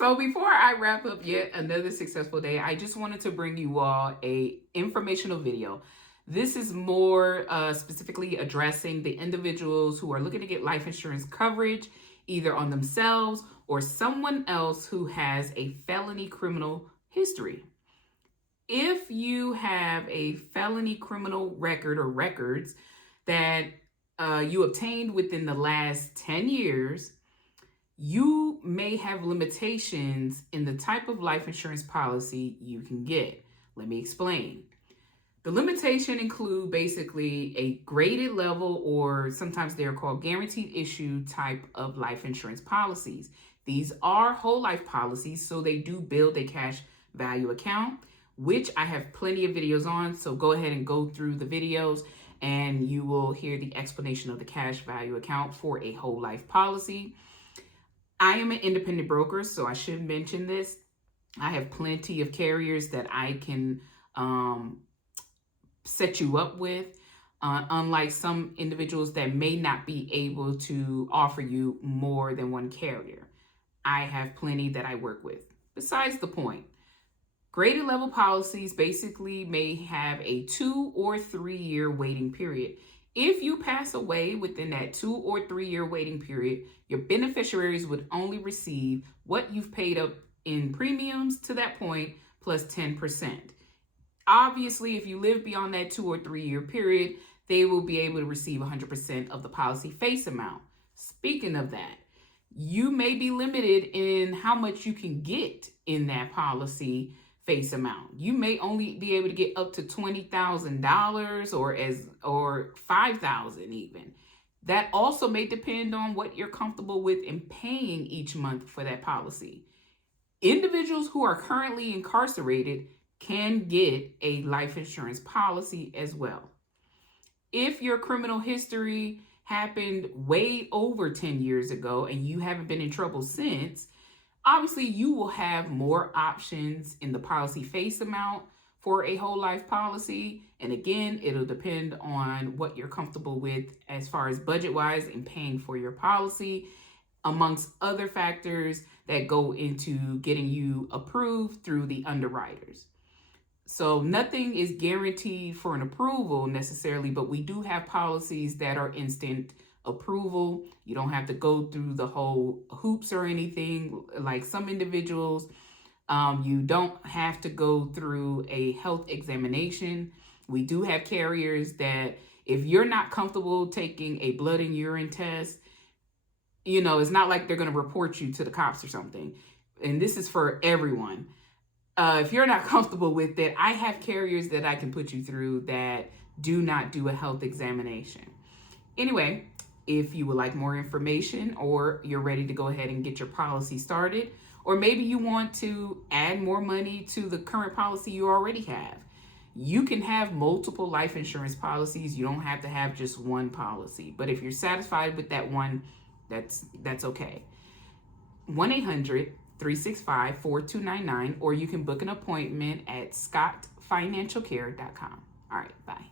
So before I wrap up yet another successful day, I just wanted to bring you all a informational video. This is more specifically addressing the individuals who are looking to get life insurance coverage either on themselves or someone else who has a felony criminal history. If you have a felony criminal record or records that you obtained within the last 10 years, you may have limitations in the type of life insurance policy you can get. Let me explain. The limitation include basically a graded level, or sometimes they're called guaranteed issue type of life insurance policies. These are whole life policies, so they do build a cash value account, which I have plenty of videos on. So go ahead and go through the videos and you will hear the explanation of the cash value account for a whole life policy. I am an independent broker, so I should mention this. I have plenty of carriers that I can set you up with, unlike some individuals that may not be able to offer you more than one carrier. I have plenty that I work with. Besides the point, graded level policies basically may have a 2 or 3 year waiting period. If you pass away within that 2 or 3 year waiting period, your beneficiaries would only receive what you've paid up in premiums to that point plus 10%. Obviously, if you live beyond that 2 or 3 year period, they will be able to receive 100% of the policy face amount. Speaking of that, you may be limited in how much you can get in that policy face amount. You may only be able to get up to $20,000 or $5,000 even. That also may depend on what you're comfortable with in paying each month for that policy. Individuals who are currently incarcerated can get a life insurance policy as well. If your criminal history happened way over 10 years ago and you haven't been in trouble since, obviously you will have more options in the policy face amount for a whole life policy. And again, it'll depend on what you're comfortable with as far as budget wise and paying for your policy, amongst other factors that go into getting you approved through the underwriters. So nothing is guaranteed for an approval necessarily, but we do have policies that are instant approval. You don't have to go through the whole hoops or anything like some individuals. You don't have to go through a health examination. We do have carriers that if you're not comfortable taking a blood and urine test, it's not like they're going to report you to the cops or something. And this is for everyone. If you're not comfortable with it, I have carriers that I can put you through that do not do a health examination. Anyway, if you would like more information or you're ready to go ahead and get your policy started, or maybe you want to add more money to the current policy you already have, you can have multiple life insurance policies. You don't have to have just one policy. But if you're satisfied with that one, that's okay. 1-800-365-4299, or you can book an appointment at scottfinancialcare.com. All right, bye.